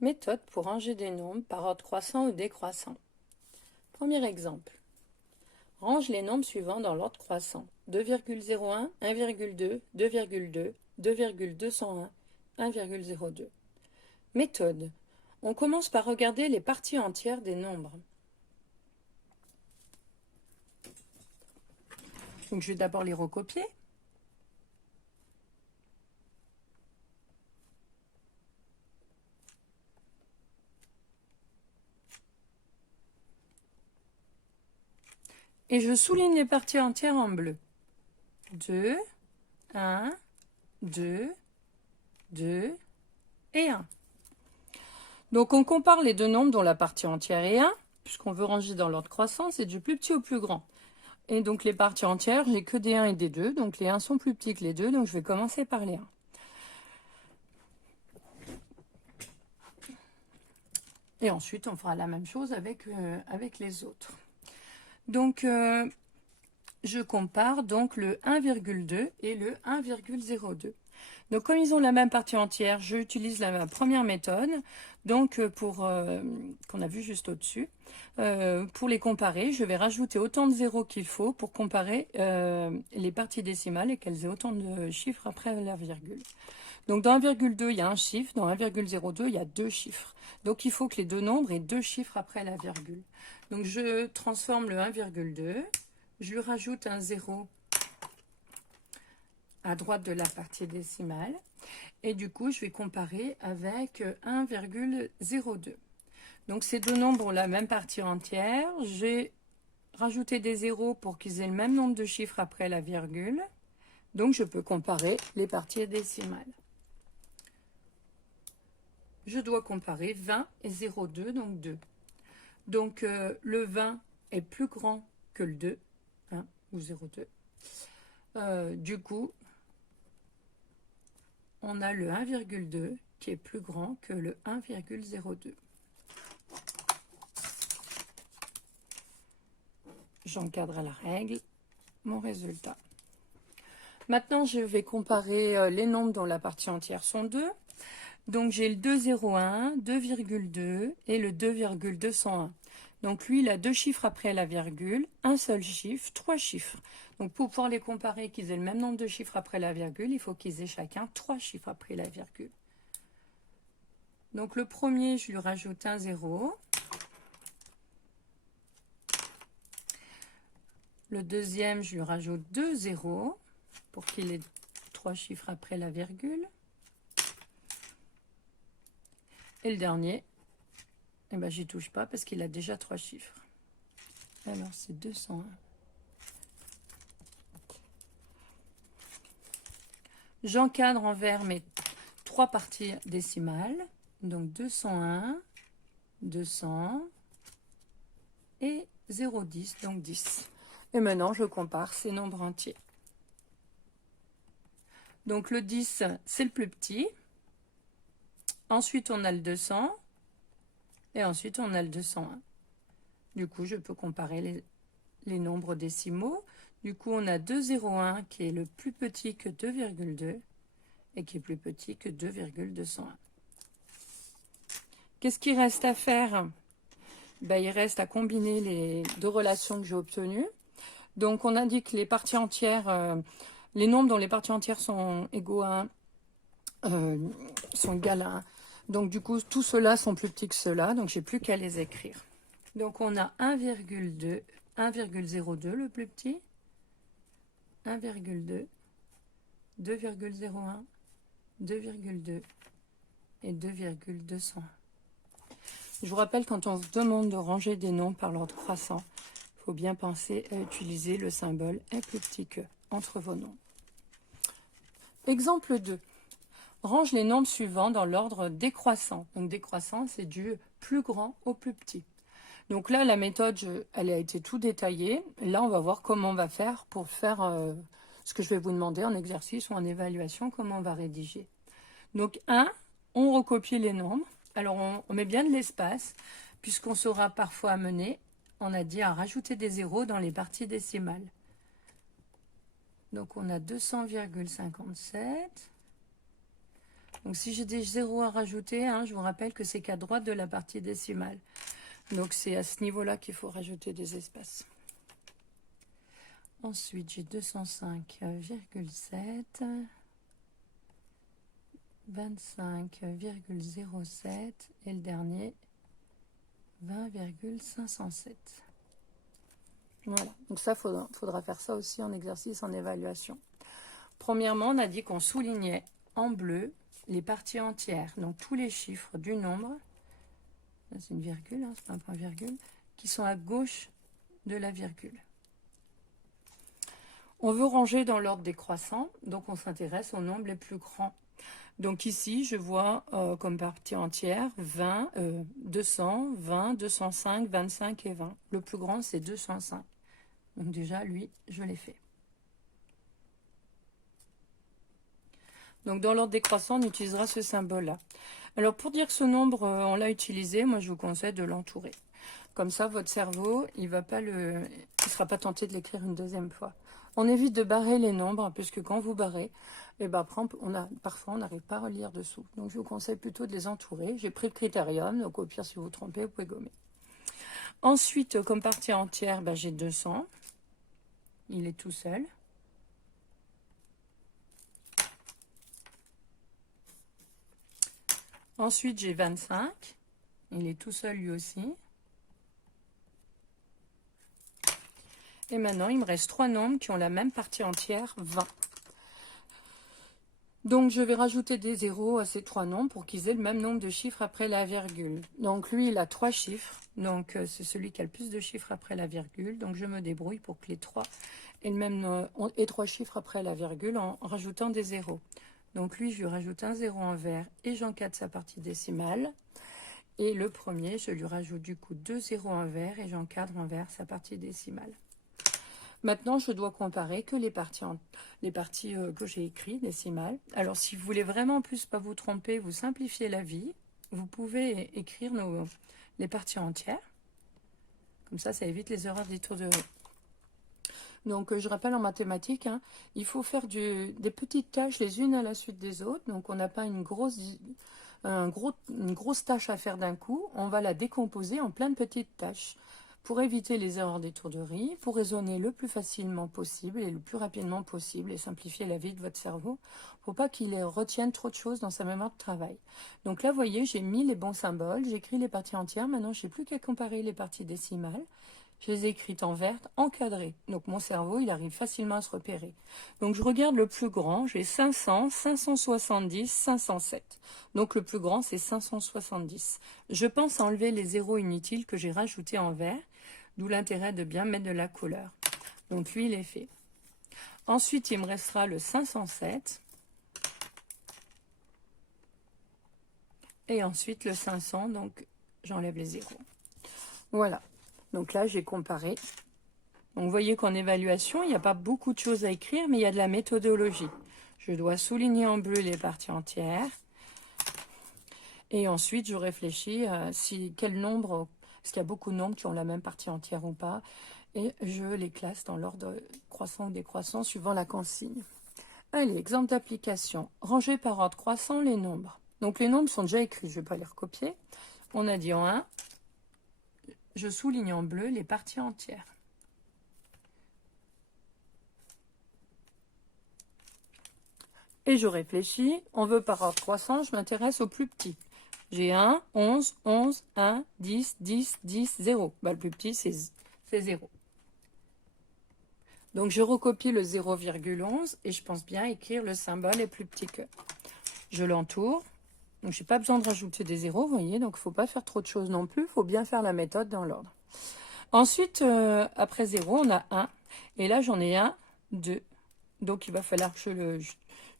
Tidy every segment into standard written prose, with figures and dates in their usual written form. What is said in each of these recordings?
Méthode pour ranger des nombres par ordre croissant ou décroissant. Premier exemple. Range les nombres suivants dans l'ordre croissant. 2,01, 1,2, 2,2, 2,201, 1,02. Méthode. On commence par regarder les parties entières des nombres. Donc je vais d'abord les recopier. Et je souligne les parties entières en bleu. 2, 1, 2, 2 et 1. Donc on compare les deux nombres dont la partie entière est 1, puisqu'on veut ranger dans l'ordre croissant, c'est du plus petit au plus grand. Et donc les parties entières, j'ai que des 1 et des 2, donc les 1 sont plus petits que les 2, donc je vais commencer par les 1. Et ensuite, on fera la même chose avec les autres. Donc, je compare donc le 1,2 et le 1,02. Donc, comme ils ont la même partie entière, j'utilise la première méthode, donc qu'on a vu juste au-dessus. Pour les comparer, je vais rajouter autant de zéros qu'il faut pour comparer les parties décimales et qu'elles aient autant de chiffres après la virgule. Donc dans 1,2, il y a un chiffre, dans 1,02, il y a deux chiffres. Donc il faut que les deux nombres aient deux chiffres après la virgule. Donc je transforme le 1,2, je lui rajoute un 0 à droite de la partie décimale, et du coup je vais comparer avec 1,02. Donc ces deux nombres ont la même partie entière, j'ai rajouté des zéros pour qu'ils aient le même nombre de chiffres après la virgule, donc je peux comparer les parties décimales. Je dois comparer 20 et 0,2, donc 2. Donc le 20 est plus grand que le 2, hein, ou 0,2. Du coup, on a le 1,2 qui est plus grand que le 1,02. J'encadre à la règle mon résultat. Maintenant, je vais comparer les nombres dont la partie entière sont 2. Donc j'ai le 2,01, 2,2 et le 2,201. Donc lui, il a deux chiffres après la virgule, un seul chiffre, trois chiffres. Donc pour pouvoir les comparer, qu'ils aient le même nombre de chiffres après la virgule, il faut qu'ils aient chacun trois chiffres après la virgule. Donc le premier, je lui rajoute un 0. Le deuxième, je lui rajoute deux 0 pour qu'il ait trois chiffres après la virgule. Et le dernier, eh ben, j'y touche pas parce qu'il a déjà trois chiffres. Alors, c'est 201. J'encadre envers mes trois parties décimales. Donc, 201, 200 et 0,10, donc 10. Et maintenant, je compare ces nombres entiers. Donc, le 10, c'est le plus petit. Ensuite, on a le 200. Et ensuite, on a le 201. Du coup, je peux comparer les nombres décimaux. Du coup, on a 2,01 qui est le plus petit que 2,2 et qui est plus petit que 2,201. Qu'est-ce qu'il reste à faire? Ben, il reste à combiner les deux relations que j'ai obtenues. Donc, on indique les parties entières, les nombres dont les parties entières sont égaux à 1, sont égales à 1. Donc, du coup, tous ceux-là sont plus petits que ceux-là, donc j'ai plus qu'à les écrire. Donc, on a 1,2, 1,02 le plus petit, 1,2, 2,01, 2,2 et 2,201. Je vous rappelle, quand on vous demande de ranger des nombres par l'ordre croissant, il faut bien penser à utiliser le symbole est plus petit que entre vos nombres. Exemple 2. Range les nombres suivants dans l'ordre décroissant. Donc décroissant, c'est du plus grand au plus petit. Donc là, la méthode, elle a été tout détaillée. Là, on va voir comment on va faire pour faire ce que je vais vous demander en exercice ou en évaluation, comment on va rédiger. Donc 1, on recopie les nombres. Alors, on met bien de l'espace, puisqu'on sera parfois amené, on a dit, à rajouter des zéros dans les parties décimales. Donc, on a 200,57. Donc si j'ai des zéros à rajouter, hein, je vous rappelle que c'est qu'à droite de la partie décimale. Donc c'est à ce niveau-là qu'il faut rajouter des espaces. Ensuite, j'ai 205,7, 25,07 et le dernier 20,507. Voilà, donc ça, faudra faire ça aussi en exercice, en évaluation. Premièrement, on a dit qu'on soulignait en bleu les parties entières, donc tous les chiffres du nombre, c'est une virgule, hein, c'est pas un point virgule, qui sont à gauche de la virgule. On veut ranger dans l'ordre décroissant, donc on s'intéresse aux nombres les plus grands. Donc ici, je vois comme partie entière 20, 200, 20, 205, 25 et 20. Le plus grand, c'est 205. Donc déjà, lui, je l'ai fait. Donc dans l'ordre décroissant, on utilisera ce symbole-là. Alors pour dire que ce nombre, on l'a utilisé, moi je vous conseille de l'entourer. Comme ça, votre cerveau, il ne sera pas tenté de l'écrire une deuxième fois. On évite de barrer les nombres, puisque quand vous barrez, eh ben, parfois on n'arrive pas à relire dessous. Donc je vous conseille plutôt de les entourer. J'ai pris le critérium, donc au pire, si vous vous trompez, vous pouvez gommer. Ensuite, comme partie entière, ben, j'ai 200. Il est tout seul. Ensuite, j'ai 25. Il est tout seul lui aussi. Et maintenant, il me reste 3 nombres qui ont la même partie entière, 20. Donc, je vais rajouter des zéros à ces 3 nombres pour qu'ils aient le même nombre de chiffres après la virgule. Donc, lui, il a 3 chiffres. Donc, c'est celui qui a le plus de chiffres après la virgule. Donc, je me débrouille pour que les 3 aient le même et 3 chiffres après la virgule en rajoutant des zéros. Donc, lui, je lui rajoute un 0 en vert et j'encadre sa partie décimale. Et le premier, je lui rajoute du coup 2 zéros en vert et j'encadre en vert sa partie décimale. Maintenant, je dois comparer que les parties que j'ai écrites, décimales. Alors, si vous voulez vraiment en plus pas vous tromper, vous simplifiez la vie, vous pouvez écrire les parties entières. Comme ça évite les erreurs des tours de rue. Donc, je rappelle en mathématiques, hein, il faut faire des petites tâches les unes à la suite des autres. Donc, on n'a pas une grosse tâche à faire d'un coup. On va la décomposer en plein de petites tâches. Pour éviter les erreurs d'étourderie, pour raisonner le plus facilement possible et le plus rapidement possible et simplifier la vie de votre cerveau, pour pas qu'il retienne trop de choses dans sa mémoire de travail. Donc là, vous voyez, j'ai mis les bons symboles, j'ai écrit les parties entières, maintenant je n'ai plus qu'à comparer les parties décimales. Je les ai écrites en vert, encadrées. Donc mon cerveau, il arrive facilement à se repérer. Donc je regarde le plus grand, j'ai 500, 570, 507. Donc le plus grand, c'est 570. Je pense enlever les zéros inutiles que j'ai rajoutés en vert, d'où l'intérêt de bien mettre de la couleur. Donc lui, il est fait. Ensuite, il me restera le 507. Et ensuite le 500, donc j'enlève les zéros. Voilà. Donc là, j'ai comparé. Donc vous voyez qu'en évaluation, il n'y a pas beaucoup de choses à écrire, mais il y a de la méthodologie. Je dois souligner en bleu les parties entières. Et ensuite, je réfléchis à quel nombre, parce qu'il y a beaucoup de nombres qui ont la même partie entière ou pas. Et je les classe dans l'ordre croissant ou décroissant suivant la consigne. Allez, exemple d'application. Ranger par ordre croissant les nombres. Donc les nombres sont déjà écrits, je ne vais pas les recopier. On a dit en 1, je souligne en bleu les parties entières. Et je réfléchis, on veut par ordre croissant, je m'intéresse au plus petit. J'ai 1, 11, 11, 1, 10, 10, 10, 0. Bah, le plus petit, c'est 0. Donc, je recopie le 0,11 et je pense bien écrire le symbole est plus petit que. Je l'entoure. Donc, je n'ai pas besoin de rajouter des zéros, vous voyez. Donc, il ne faut pas faire trop de choses non plus. Il faut bien faire la méthode dans l'ordre. Ensuite, après 0, on a 1. Et là, j'en ai 1, 2. Donc, il va falloir que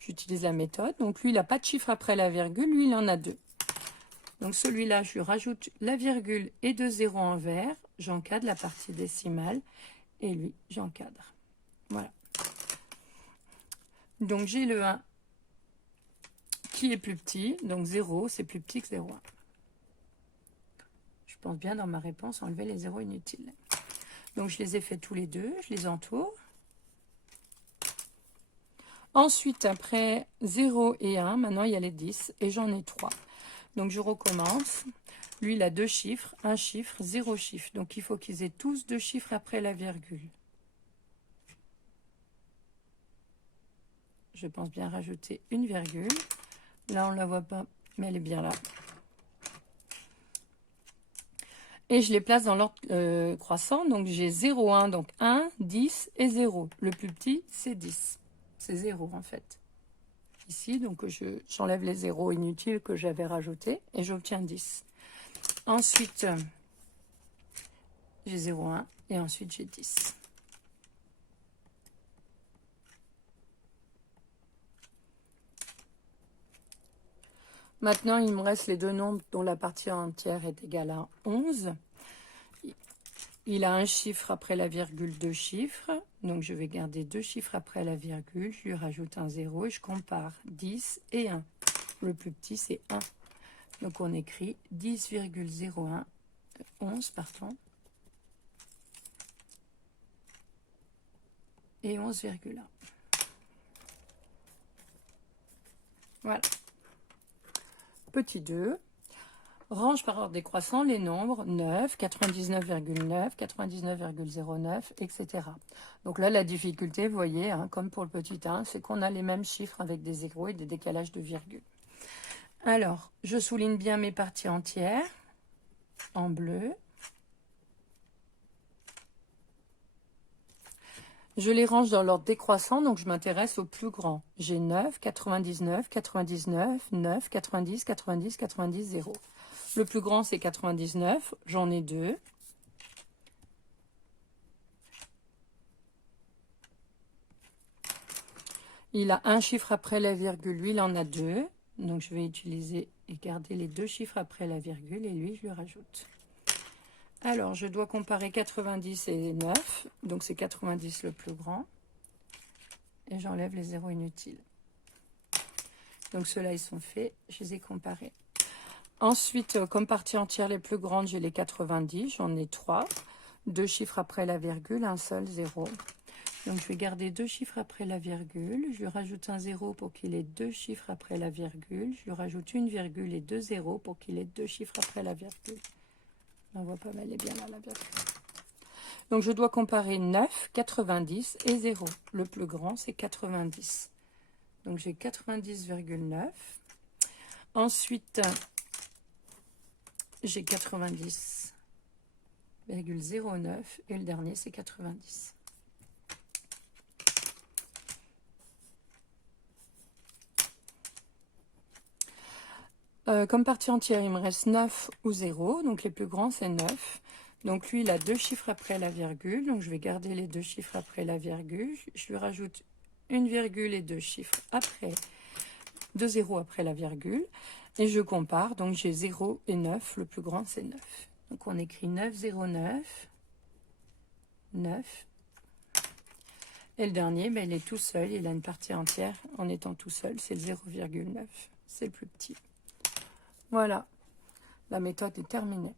j'utilise la méthode. Donc, lui, il n'a pas de chiffre après la virgule. Lui, il en a 2. Donc, celui-là, je lui rajoute la virgule et 2 zéros en vert. J'encadre la partie décimale. Et lui, j'encadre. Voilà. Donc, j'ai le 1 qui est plus petit. Donc, 0, c'est plus petit que 0,1. Je pense bien dans ma réponse enlever les zéros inutiles. Donc, je les ai fait tous les deux. Je les entoure. Ensuite, après 0 et 1, maintenant il y a les 10 et j'en ai 3. Donc je recommence. Lui, il a 2 chiffres, 1 chiffre, 0 chiffre. Donc il faut qu'ils aient tous 2 chiffres après la virgule. Je pense bien rajouter une virgule. Là, on ne la voit pas, mais elle est bien là. Et je les place dans l'ordre croissant. Donc j'ai 0, 1, donc 1, 10 et 0. Le plus petit, c'est 10. C'est 0 en fait. Ici, donc j'enlève les zéros inutiles que j'avais rajoutés et j'obtiens 10. Ensuite, j'ai 0, 1 et ensuite j'ai 10. Maintenant, il me reste les deux nombres dont la partie entière est égale à 11. Il a un chiffre après la virgule, 2 chiffres. Donc, je vais garder 2 chiffres après la virgule. Je lui rajoute un 0 et je compare 10 et 1. Le plus petit, c'est 1. Donc, on écrit 10,01, 11, pardon. Et 11,1. Voilà. Petit 2. Range par ordre décroissant les nombres 9, 99,9, 99,09, etc. Donc là, la difficulté, vous voyez, hein, comme pour le petit 1, c'est qu'on a les mêmes chiffres avec des zéros et des décalages de virgule. Alors, je souligne bien mes parties entières en bleu. Je les range dans l'ordre décroissant, donc je m'intéresse au plus grand. J'ai 9, 99, 99, 9, 90, 90, 90, 0. Le plus grand, c'est 99. J'en ai 2. Il a un chiffre après la virgule. Lui, il en a 2. Donc, je vais utiliser et garder les 2 chiffres après la virgule. Et lui, je lui rajoute. Alors, je dois comparer 90 et 9. Donc, c'est 90 le plus grand. Et j'enlève les zéros inutiles. Donc, ceux-là, ils sont faits. Je les ai comparés. Ensuite, comme partie entière les plus grandes, j'ai les 90, j'en ai 3. 2 chiffres après la virgule, un seul 0. Donc je vais garder 2 chiffres après la virgule. Je lui rajoute un 0 pour qu'il ait 2 chiffres après la virgule. Je lui rajoute une virgule et 2 zéros pour qu'il ait 2 chiffres après la virgule. On voit pas mal, elle est bien là la virgule. Donc je dois comparer 9, 90 et 0. Le plus grand, c'est 90. Donc j'ai 90,9. Ensuite, j'ai 90,09 et le dernier c'est 90. Comme partie entière, il me reste 9 ou 0, donc les plus grands c'est 9. Donc lui il a 2 chiffres après la virgule, donc je vais garder les 2 chiffres après la virgule. Je lui rajoute une virgule et 2 chiffres après, 2 zéros après la virgule. Et je compare, donc j'ai 0 et 9, le plus grand c'est 9. Donc on écrit 9,09, 9. Et le dernier, ben, il est tout seul, il a une partie entière en étant tout seul, c'est le 0,9, c'est le plus petit. Voilà, la méthode est terminée.